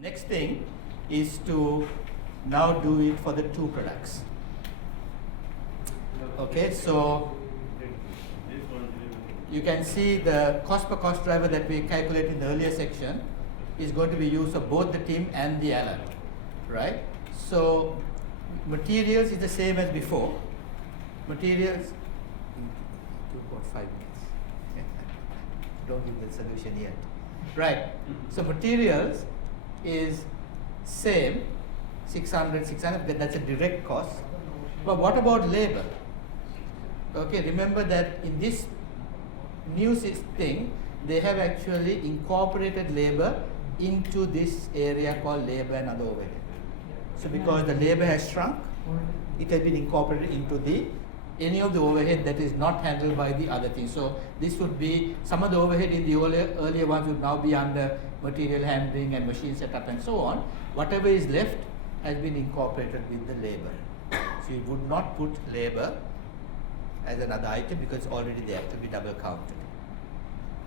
Next thing is to now do it for the two products. Okay, so you can see the cost per cost driver that we calculated in the earlier section is going to be used for both the TIM and the Allen, right? So materials is the same as before. Materials, do about 5 minutes. Don't give the solution yet. Right, so materials is same, 600, that's a direct cost. But what about labor? Okay, remember that in this new thing, they have actually incorporated labor into this area called labor and other overhead. So because the labor has shrunk, it has been incorporated into the any of the overhead that is not handled by the other thing. So this would be, some of the overhead in the earlier ones would now be under material handling and machine setup and so on. Whatever is left has been incorporated with the labor. So you would not put labor as another item because it's already there to be double counted.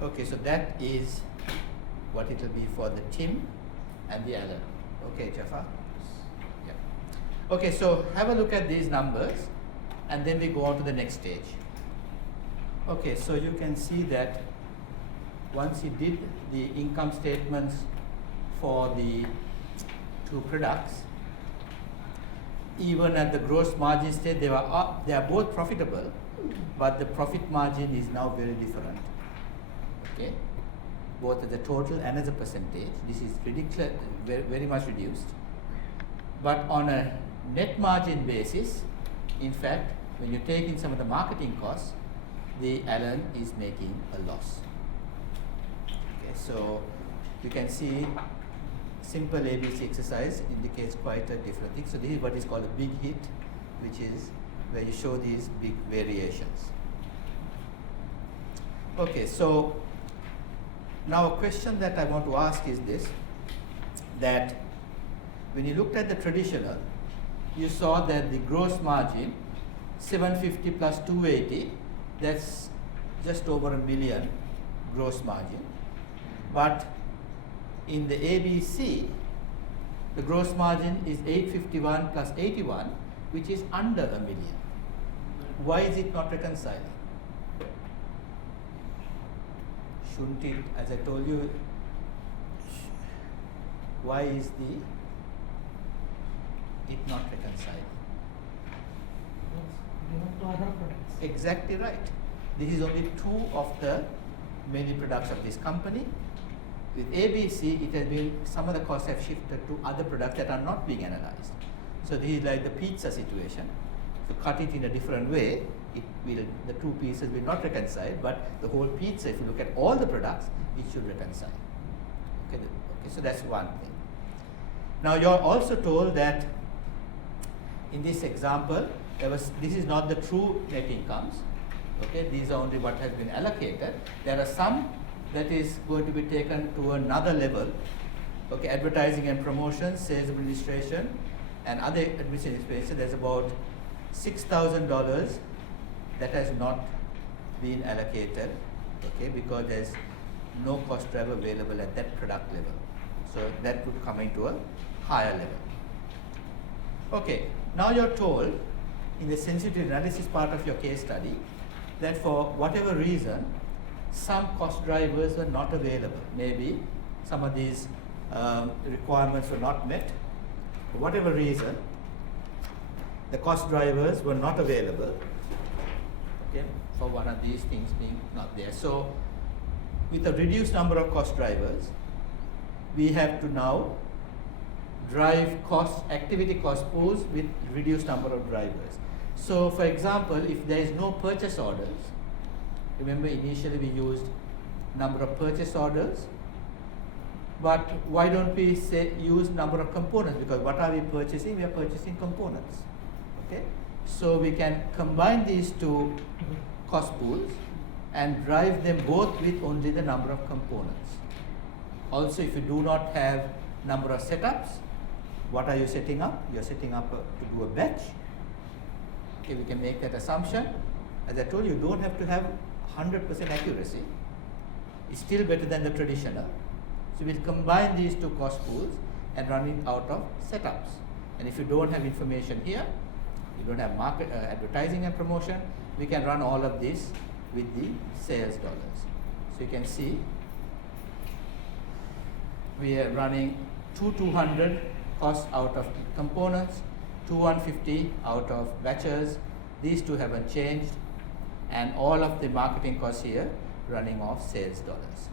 Okay, so that is what it will be for the TIM and the Allen. Okay, Jafar? Yeah. Okay, so have a look at these numbers and then we go on to the next stage. Okay, so you can see that once you did the income statements for the two products, even at the gross margin stage, they are both profitable, but the profit margin is now very different. Okay, both as a total and as a percentage, this is ridiculous, very much reduced. But on a net margin basis, in fact, when you take in some of the marketing costs, the Allen is making a loss. Okay, so you can see simple ABC exercise indicates quite a different thing. So this is what is called a big hit, which is where you show these big variations. Okay, so now a question that I want to ask is this, that when you looked at the traditional, you saw that the gross margin 750 plus 280, that's just over $1 million gross margin. But in the ABC, the gross margin is 851 plus 81, which is under $1 million. Why is it not reconciling? Shouldn't it, as I told you, why is it not reconciling? Exactly right. This is only two of the many products of this company. With ABC, it has been, some of the costs have shifted to other products that are not being analyzed. So this is like the pizza situation. To cut it in a different way, the two pieces will not reconcile, but the whole pizza, if you look at all the products, it should reconcile. Okay, so that's one thing. Now you're also told that in this example, this is not the true net incomes. Okay, these are only what has been allocated. There are some that is going to be taken to another level. Okay, advertising and promotion, sales administration, and other administrative expenses. There's about $6,000 that has not been allocated. Okay, because there's no cost driver available at that product level. So that would come into a higher level. Okay, now you're told in the sensitivity analysis part of your case study that for whatever reason, some cost drivers were not available. Maybe some of these requirements were not met. For whatever reason, the cost drivers were not available, okay, for one of these things being not there. So with a reduced number of cost drivers, we have to now drive activity cost pools with reduced number of drivers. So for example, if there is no purchase orders, remember initially we used number of purchase orders, but why don't we use number of components? Because what are we purchasing? We are purchasing components. Okay, so we can combine these two cost pools and drive them both with only the number of components. Also, if you do not have number of setups, what are you setting up? You're setting up to do a batch. Okay, we can make that assumption. As I told you, you don't have to have 100% accuracy. It's still better than the traditional. So we'll combine these two cost pools and run it out of setups. And if you don't have information here, you don't have market advertising and promotion, we can run all of this with the sales dollars. So you can see we are running 200 costs out of components, 150 out of batches. These two haven't changed, and all of the marketing costs here running off sales dollars.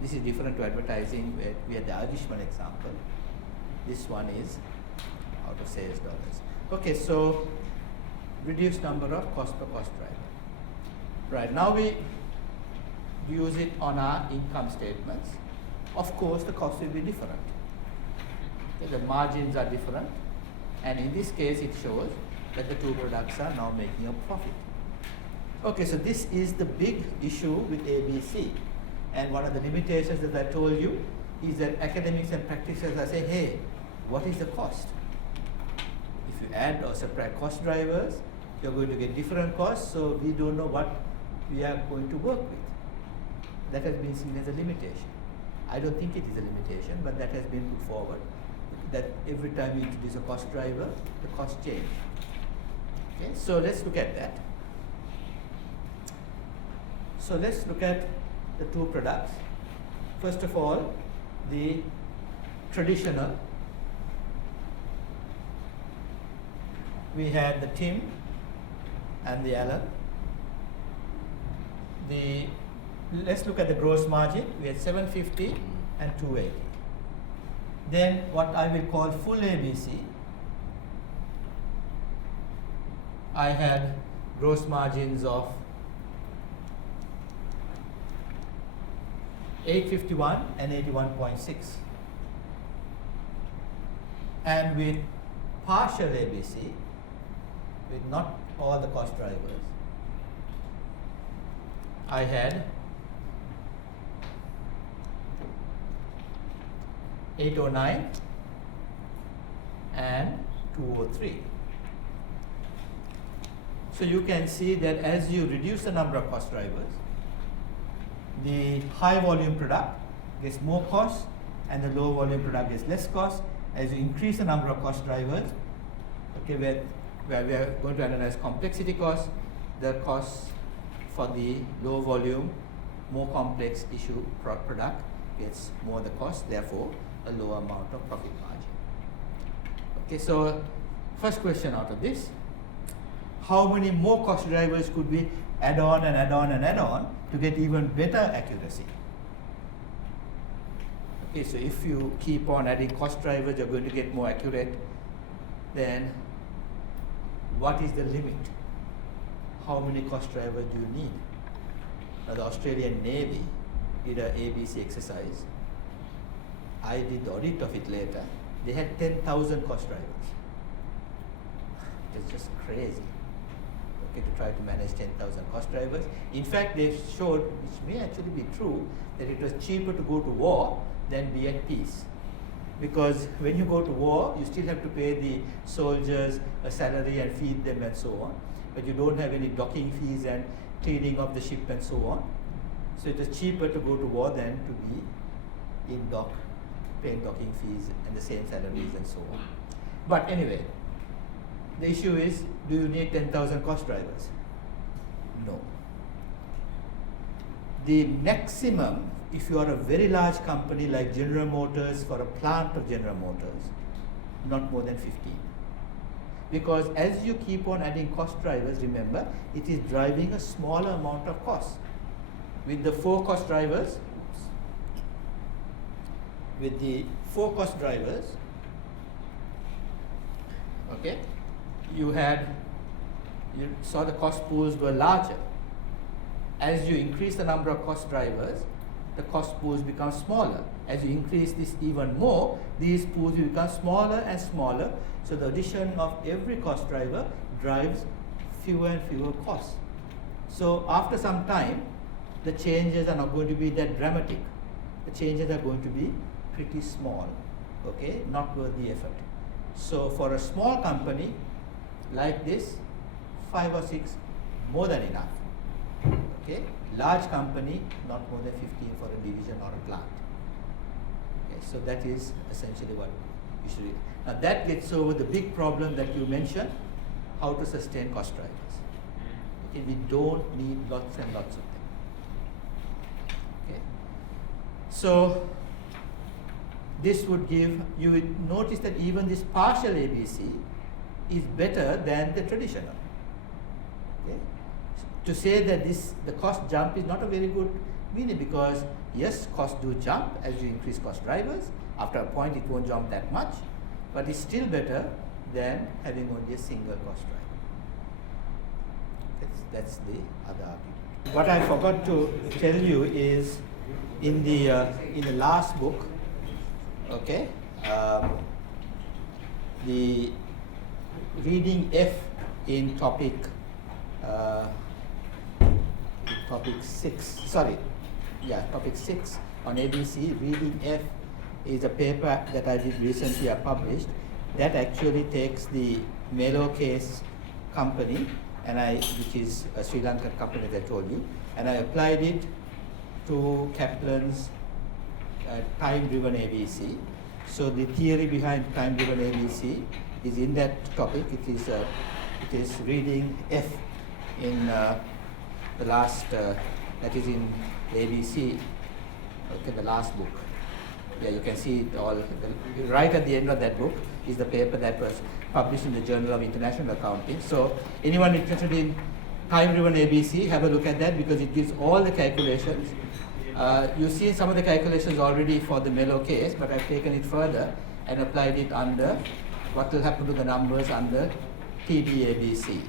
This is different to advertising where we had the Ayushman example. This one is out of sales dollars. Okay, so reduced number of cost per cost driver. Right, now we use it on our income statements. Of course, the cost will be different. Okay, the margins are different, and in this case it shows that the two products are now making a profit. Okay, so this is the big issue with ABC. And one of the limitations that I told you is that academics and practitioners are saying, hey, what is the cost? If you add or subtract cost drivers, you're going to get different costs, so we don't know what we are going to work with. That has been seen as a limitation. I don't think it is a limitation, but that has been put forward, that every time you introduce a cost driver, the cost change. Okay, so let's look at that. So let's look at the two products. First of all, the traditional. We had the Tim and the Allen. Let's look at the gross margin. We had 750 and 280. Then what I will call full ABC, I had gross margins of 851 and 81.6. And with partial ABC, with not all the cost drivers, I had 809 and 203. So you can see that as you reduce the number of cost drivers, the high volume product gets more cost and the low volume product gets less cost. As you increase the number of cost drivers, okay, where we are going to analyze complexity costs, the costs for the low volume, more complex issue product gets more the cost, therefore a lower amount of profit margin. Okay, so first question out of this, how many more cost drivers could we add on and add on and add on to get even better accuracy? Okay, so if you keep on adding cost drivers, you're going to get more accurate. Then what is the limit? How many cost drivers do you need? Now the Australian Navy did an ABC exercise. I did the audit of it later. They had 10,000 cost drivers. It's just crazy. Okay, to try to manage 10,000 cost drivers. In fact, they showed, which may actually be true, that it was cheaper to go to war than be at peace. Because when you go to war, you still have to pay the soldiers a salary and feed them and so on. But you don't have any docking fees and cleaning of the ship and so on. So it is cheaper to go to war than to be in dock, paying docking fees and the same salaries and so on. But anyway, the issue is, do you need 10,000 cost drivers? No. The maximum, if you are a very large company like General Motors, for a plant of General Motors, not more than 15. Because as you keep on adding cost drivers, remember, it is driving a smaller amount of cost. With the 4 cost drivers, okay, you saw the cost pools were larger. As you increase the number of cost drivers, the cost pools become smaller. As you increase this even more, these pools will become smaller and smaller. So the addition of every cost driver drives fewer and fewer costs. So after some time, the changes are not going to be that dramatic. The changes are going to be pretty small, okay, not worth the effort. So for a small company like this, 5 or 6, more than enough. Okay, large company, not more than 15 for a division or a plant. Okay, So that is essentially what you should do. Now that gets over the big problem that you mentioned, how to sustain cost drivers. Okay, we don't need lots and lots of them. Okay. So this would give, you would notice that even this partial ABC is better than the traditional. Okay. To say that the cost jump is not a very good meaning, because yes, costs do jump as you increase cost drivers. After a point it won't jump that much, but it's still better than having only a single cost driver. That's the other argument. What I forgot to tell you is in the last book, okay, the reading F in topic 6, topic 6 on ABC, reading F is a paper that I did recently, I published, that actually takes the Melocase company, which is a Sri Lankan company that I told you, and I applied it to Kaplan's time-driven ABC. So the theory behind time-driven ABC is in that topic. It is reading F in the last, that is in ABC, okay, the last book. Yeah, you can see it all. Right at the end of that book is the paper that was published in the Journal of International Accounting. So anyone interested in time-driven ABC, have a look at that, because it gives all the calculations. You've seen some of the calculations already for the Melocase, but I've taken it further and applied it under what will happen to the numbers under TDABC.